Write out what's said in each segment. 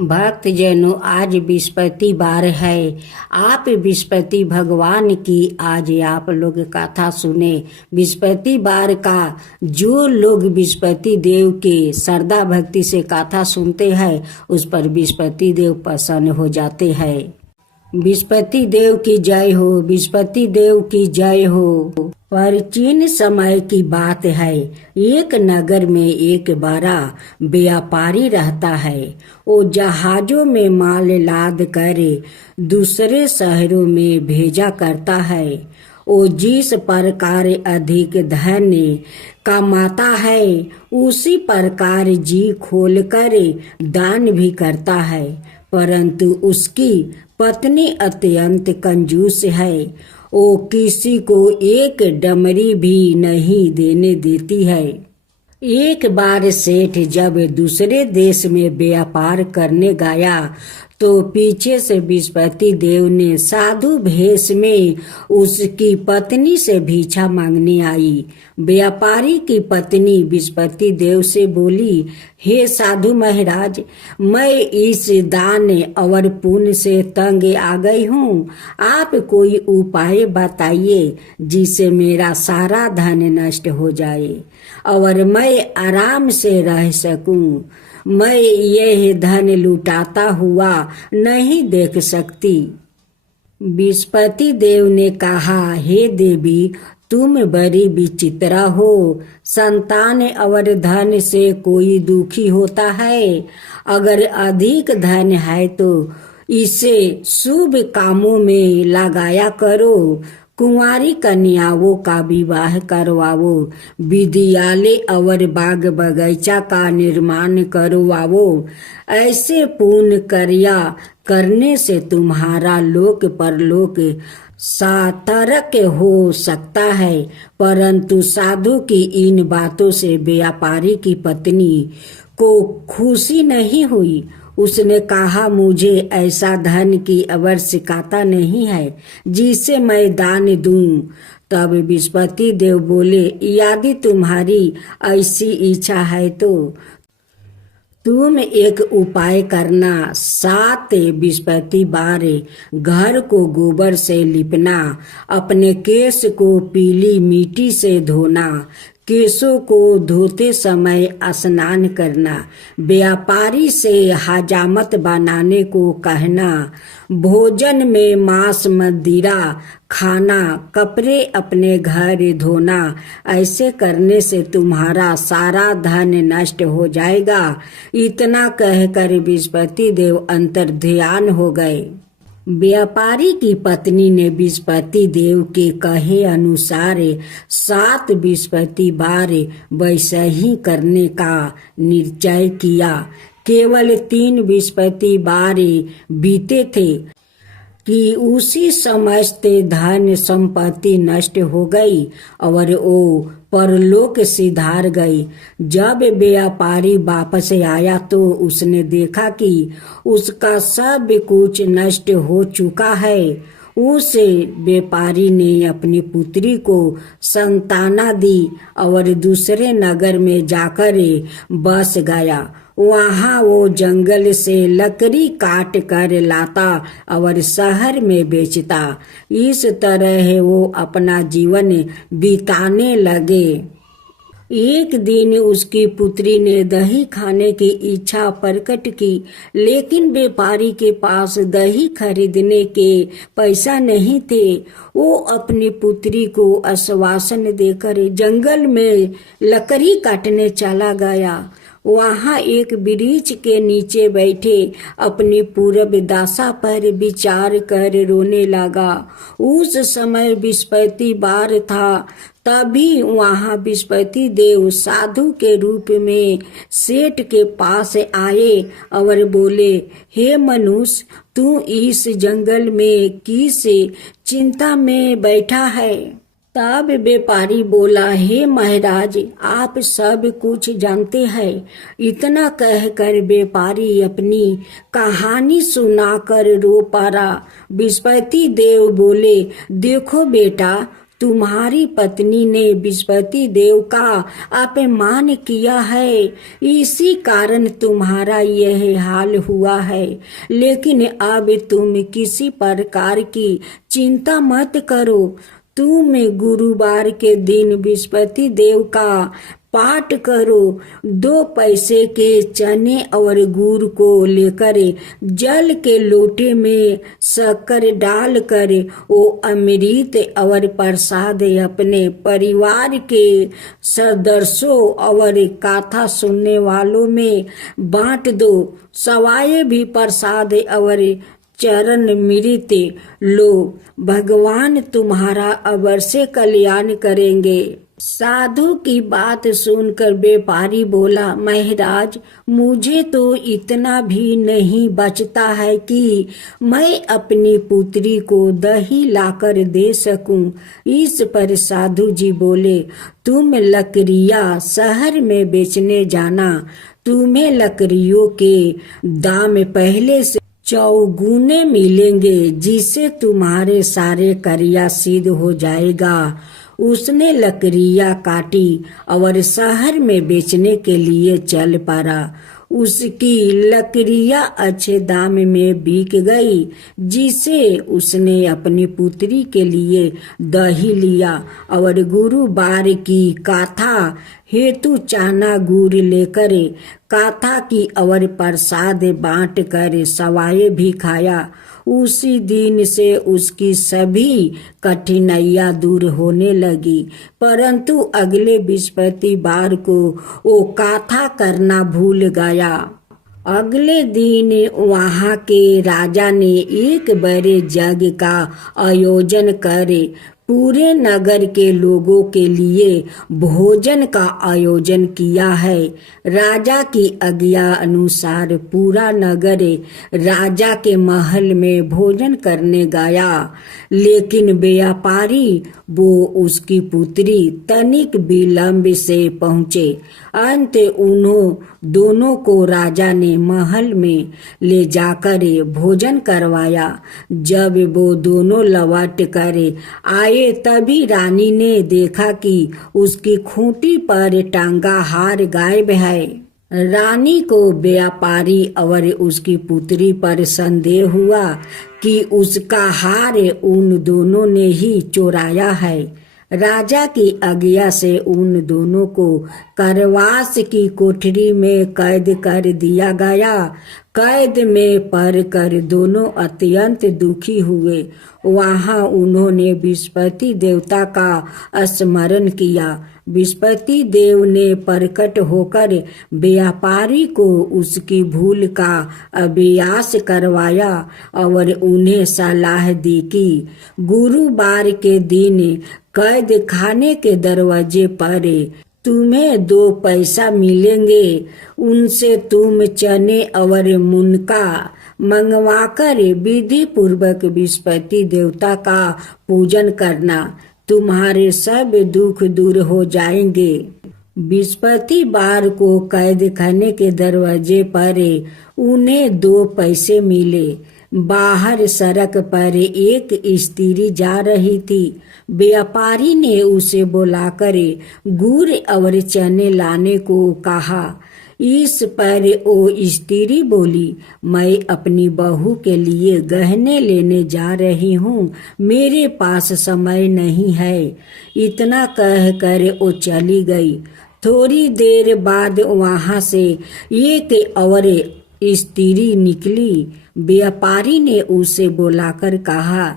भक्त जनों, आज बृहस्पतिवार है। आप बृहस्पति भगवान की आज आप लोग कथा सुने। बृहस्पतिवार का जो लोग बृहस्पति देव के श्रद्धा भक्ति से कथा सुनते हैं, उस पर बृहस्पति देव प्रसन्न हो जाते हैं। बृहस्पति देव की जय हो, बृहस्पति देव की जय हो। प्राचीन समय की बात है। एक नगर में एक बड़ा व्यापारी रहता है। वो जहाजों में माल लाद कर दूसरे शहरों में भेजा करता है। वो जिस प्रकार अधिक धन कमाता है, उसी प्रकार जी खोलकर दान भी करता है। परंतु उसकी पत्नी अत्यंत कंजूस है। वो किसी को एक डमरी भी नहीं देने देती है। एक बार सेठ जब दूसरे देश में व्यापार करने गया, तो पीछे से बृहस्पति देव ने साधु भेष में उसकी पत्नी से भिक्षा मांगने आई। व्यापारी की पत्नी बृहस्पति देव से बोली, हे साधु महाराज, मैं इस दान और पुण्य से तंग आ गई हूँ। आप कोई उपाय बताइए जिससे मेरा सारा धन नष्ट हो जाए और मैं आराम से रह सकूं। मैं यह धन लुटाता हुआ नहीं देख सकती। बृहस्पति देव ने कहा, हे देवी, तुम बड़ी विचित्र हो। संतान और धन से कोई दुखी होता है। अगर अधिक धन है तो इसे शुभ कामों में लगाया करो। कुंवारी कन्याओं का विवाह करवाओ, विद्यालय और बाग बगीचा का निर्माण करवाओ। ऐसे पुण्य कार्य करने से तुम्हारा लोक परलोक सार्थक हो सकता है। परंतु साधु की इन बातों से व्यापारी की पत्नी को खुशी नहीं हुई। उसने कहा, मुझे ऐसा धन की आवश्यकता नहीं है जिसे मैं दान दूं। तब बृहस्पति देव बोले, यदि तुम्हारी ऐसी इच्छा है तो तुम एक उपाय करना। 7 बृहस्पतिवार घर को गोबर से लिपना, अपने केश को पीली मिट्टी से धोना, केशों को धोते समय स्नान करना, व्यापारी से हजामत बनाने को कहना, भोजन में मांस मदिरा खाना, कपड़े अपने घर धोना। ऐसे करने से तुम्हारा सारा धन नष्ट हो जाएगा। इतना कहकर बृहस्पति देव अंतर्ध्यान हो गए। व्यापारी की पत्नी ने बृहस्पति देव के कहे अनुसार 7 बृहस्पतिवार वैसे ही करने का निश्चय किया। केवल 3 बृहस्पतिवार बीते थे कि उसी समस्त धन संपत्ति नष्ट हो गई और वो परलोक सिधार गई। जब व्यापारी वापस आया तो उसने देखा कि उसका सब कुछ नष्ट हो चुका है। उस व्यापारी ने अपनी पुत्री को संताना दी और दूसरे नगर में जाकर बस गया। वहाँ वो जंगल से लकड़ी काट कर लाता और शहर में बेचता। इस तरह वो अपना जीवन बिताने लगे। एक दिन उसकी पुत्री ने दही खाने की इच्छा प्रकट की, लेकिन व्यापारी के पास दही खरीदने के पैसा नहीं थे। वो अपनी पुत्री को आश्वासन देकर जंगल में लकड़ी काटने चला गया। वहाँ एक वृक्ष के नीचे बैठे अपनी पूर्व दशा पर विचार कर रोने लगा। उस समय बृहस्पतिवार था। तभी वहाँ बृहस्पति देव साधु के रूप में सेठ के पास आए और बोले, हे मनुष्य, तू इस जंगल में किस चिंता में बैठा है? तब व्यापारी बोला, हे महाराज, आप सब कुछ जानते हैं। इतना कहकर व्यापारी अपनी कहानी सुनाकर रो पड़ा। बृहस्पति देव बोले, देखो बेटा, तुम्हारी पत्नी ने बृहस्पति देव का अपमान किया है, इसी कारण तुम्हारा यह हाल हुआ है। लेकिन अब तुम किसी प्रकार की चिंता मत करो। तुम गुरुवार के दिन बृहस्पति देव का पाठ करो। 2 पैसे के चने और गुड़ को लेकर जल के लोटे में शक्कर डालकर वो अमृत और प्रसाद अपने परिवार के सदस्यों और कथा सुनने वालों में बांट दो। सवाए भी प्रसाद और चरण मृत लो, भगवान तुम्हारा अवश्य कल्याण करेंगे। साधु की बात सुनकर व्यापारी बोला, महाराज, मुझे तो इतना भी नहीं बचता है कि मैं अपनी पुत्री को दही लाकर दे सकूं। इस पर साधु जी बोले, तुम लकड़ियां शहर में बेचने जाना, तुम्हें लकड़ियों के दाम पहले से चौगुने मिलेंगे, जिससे तुम्हारे सारे कार्य सिद्ध हो जाएगा। उसने लकड़ियां काटी और शहर में बेचने के लिए चल पड़ा। उसकी लकड़ियां अच्छे दाम में बिक गई, जिसे उसने अपनी पुत्री के लिए दही लिया और गुरुवार की कथा हेतु चना गुड़ लेकर कथा की और प्रसाद बांट कर सवाए भी खाया। उसी दिन से उसकी सभी कठिनाइयां दूर होने लगी। परंतु अगले बृहस्पतिवार को वो कथा करना भूल गया। अगले दिन वहां के राजा ने एक बड़े यज्ञ का आयोजन करे पूरे नगर के लोगों के लिए भोजन का आयोजन किया है। राजा की आज्ञा अनुसार पूरा नगर राजा के महल में भोजन करने गया, लेकिन व्यापारी वो उसकी पुत्री तनिक विलंब से पहुँचे। अंत उन्हों दोनों को राजा ने महल में ले जाकर भोजन करवाया। जब वो दोनों लौट कर आए तभी रानी ने देखा कि उसकी खूंटी पर टांगा हार गायब है। रानी को व्यापारी और उसकी पुत्री पर संदेह हुआ कि उसका हार उन दोनों ने ही चुराया है। राजा की आज्ञा से उन दोनों को कारावास की कोठरी में कैद कर दिया गया। कैद में पड़कर दोनों अत्यंत दुखी हुए। वहां उन्होंने बृहस्पति देवता का स्मरण किया। बृहस्पति देव ने प्रकट होकर व्यापारी को उसकी भूल का अभ्यास करवाया और उन्हें सलाह दी कि गुरुवार के दिन कैद खाने के दरवाजे पर तुम्हें 2 पैसा मिलेंगे। उनसे तुम चने और मुनका मंगवाकर विधि पूर्वक बृहस्पति देवता का पूजन करना, तुम्हारे सब दुख दूर हो जाएंगे। बृहस्पतिवार को कैद खाने के दरवाजे पर उन्हें 2 पैसे मिले। बाहर सड़क पर एक स्त्री जा रही थी। व्यापारी ने उसे बुलाकर गुड़ और चने लाने को कहा। इस पर वो स्त्री बोली, मैं अपनी बहू के लिए गहने लेने जा रही हूँ, मेरे पास समय नहीं है। इतना कहकर वो चली गई। थोड़ी देर बाद वहां से एक और स्त्री निकली। व्यापारी ने उसे बुलाकर कहा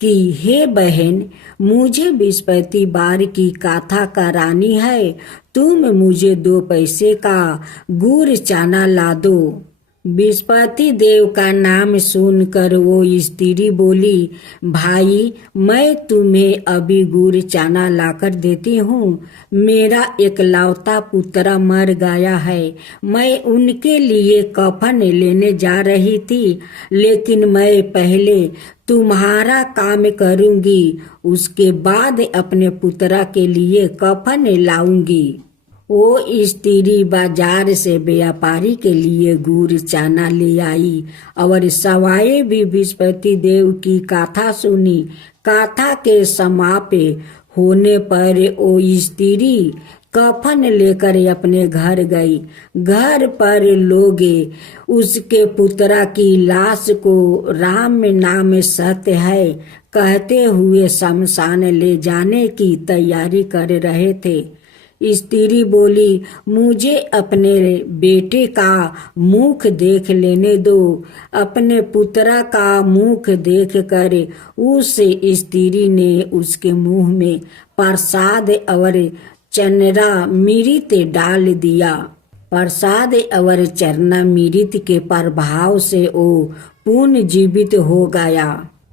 कि हे बहन, मुझे बृहस्पतिवार की कथा करानी है, तुम मुझे 2 पैसे का गुड़ चना ला दो। बृहस्पति देव का नाम सुनकर वो स्त्री बोली, भाई, मैं तुम्हें अभी गुड़ चना लाकर देती हूँ। मेरा एकलौता पुत्र मर गया है। मैं उनके लिए कफन लेने जा रही थी, लेकिन मैं पहले तुम्हारा काम करूंगी, उसके बाद अपने पुत्र के लिए कफन लाऊंगी। वो स्त्री बाजार से व्यापारी के लिए गुड़ चना ले आई और सवाए भी बृहस्पति देव की कथा सुनी। कथा के समाप्त होने पर वो स्त्री कफन लेकर अपने घर गई। घर पर लोग उसके पुत्रा की लाश को राम नाम सत्य है कहते हुए शमशान ले जाने की तैयारी कर रहे थे। स्त्री बोली, मुझे अपने बेटे का मुख देख लेने दो। अपने पुत्रा का मुख देख कर उस स्त्री ने उसके मुंह में प्रसाद और चरना मृत डाल दिया। प्रसाद और चरना मृत के प्रभाव से वो पुनर्जीवित हो गया।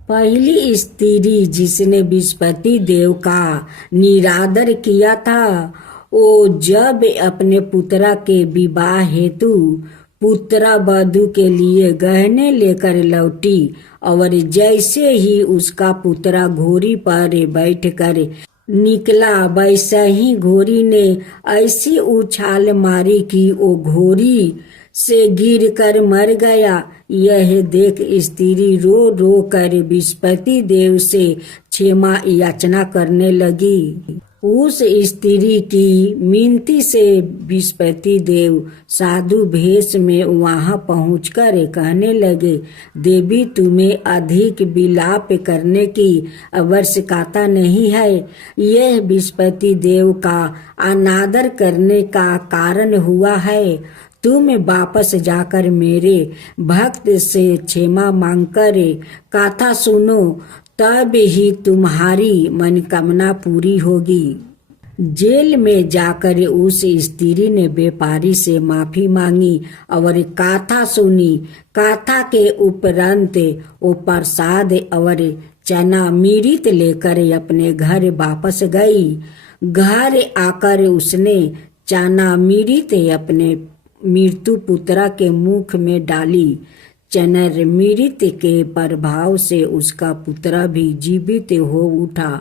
पहली स्त्री जिसने बृहस्पति देव का निरादर किया था, वो जब अपने पुत्रा के विवाह हेतु पुत्रा वधू के लिए गहने लेकर लौटी और जैसे ही उसका पुत्रा घोड़ी पर बैठकर निकला, वैसे ही घोड़ी ने ऐसी उछाल मारी कि वो घोड़ी से गिरकर मर गया। यह देख स्त्री रो रो कर बृहस्पति देव से क्षमा याचना करने लगी। उस स्त्री की मिनती से बृहस्पति देव साधु भेष में वहां पहुंचकर कहने लगे, देवी तुम्हें अधिक विलाप करने की आवश्यकता नहीं है। यह बृहस्पति देव का अनादर करने का कारण हुआ है। तुम वापस जाकर मेरे भक्त से क्षमा मांगकर कथा सुनो, तब ही तुम्हारी मनोकामना पूरी होगी। जेल में जाकर उस स्त्री ने व्यापारी से माफी मांगी और कथा सुनी। कथा के उपरांत वो प्रसाद और चना मृत लेकर अपने घर वापस गई। घर आकर उसने चना मृत अपने मृत्यु पुत्रा के मुख में डाली। चनर मृत के प्रभाव से उसका पुत्रा भी जीवित हो उठा।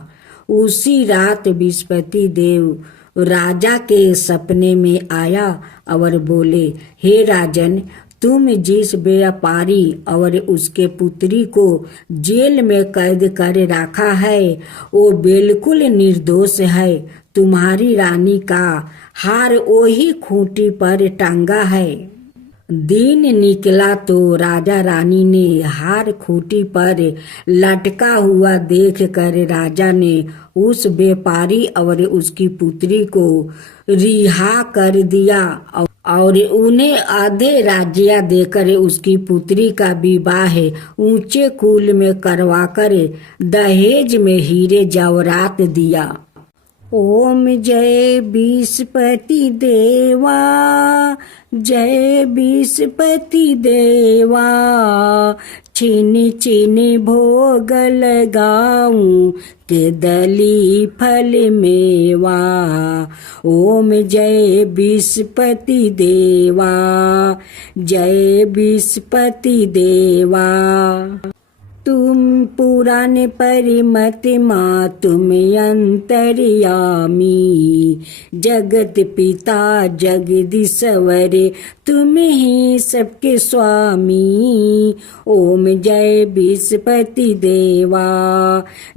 उसी रात बृहस्पति देव राजा के सपने में आया और बोले, हे राजन, तुम जिस व्यापारी और उसके पुत्री को जेल में कैद कर रखा है वो बिल्कुल निर्दोष है। तुम्हारी रानी का हार वही खूंटी पर टांगा है। दिन निकला तो राजा रानी ने हार खूंटी पर लटका हुआ देख कर राजा ने उस व्यापारी और उसकी पुत्री को रिहा कर दिया और उन्हें आधे राज्य देकर उसकी पुत्री का विवाह ऊंचे कुल में करवाकर दहेज में हीरे जवाहरात दिया। ओम जय बृहस्पति देवा, जय बृहस्पति देवा, छिन छिन भोग लगाऊं के दली फल मेवा। ओम जय बृहस्पति देवा, जय बृहस्पति देवा। तुम पुराण परिमत माँ तुम अंतर्यामी, जगत पिता जगदीश्वर तुम ही सबके स्वामी। ओम जय बृहस्पति देवा,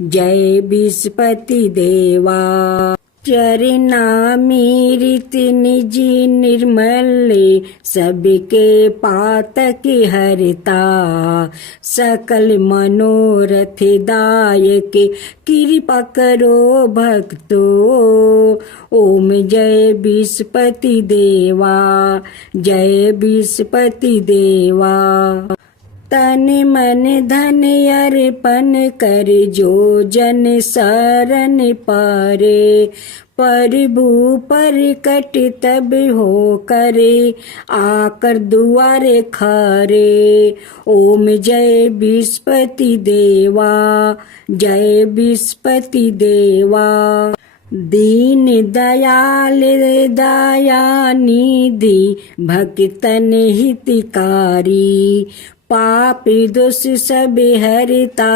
जय बृहस्पति देवा। चरना मृत निज निर्मल सबके पातक हरता, सकल मनोरथ दायक कृपा करो भक्तो। ओम जय बृहस्पति देवा, जय बृहस्पति देवा। तन मन धन अर्पण कर जो जन शरण पारे, प्रभु पर कट तब हो करे आकर दुआरे खारे। ओम जय बृहस्पति देवा, जय बृहस्पति देवा। दीन दयाल दया निधि भक्तन हितकारी, पापी दोष सब हरता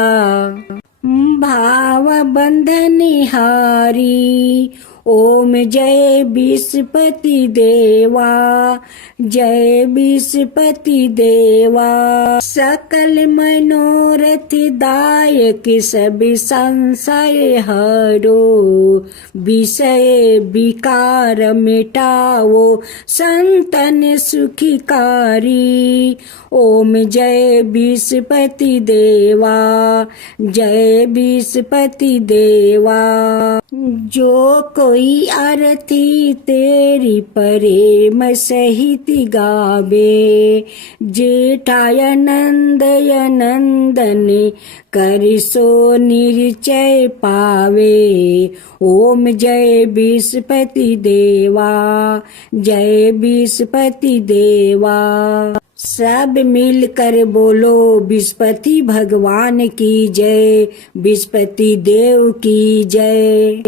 भाव बंधन हारी। ओम जय विष्णुपति देवा, जय विष्णुपति देवा। सकल मनोरथ दायक सब संशय हरो, विषय विकार मिटाओ संतन सुखिकारी। ओम जय विष्णुपति देवा, जय विष्णुपति देवा। जो कोई आरती तेरी प्रेम सहित गावे, जेठाय नंदय नंदन कर सो निश्चय पावे। ओम जय विष्णुपति देवा, जय विष्णुपति देवा। सब मिलकर बोलो विष्णुपति भगवान की जय, विष्णुपति देव की जय।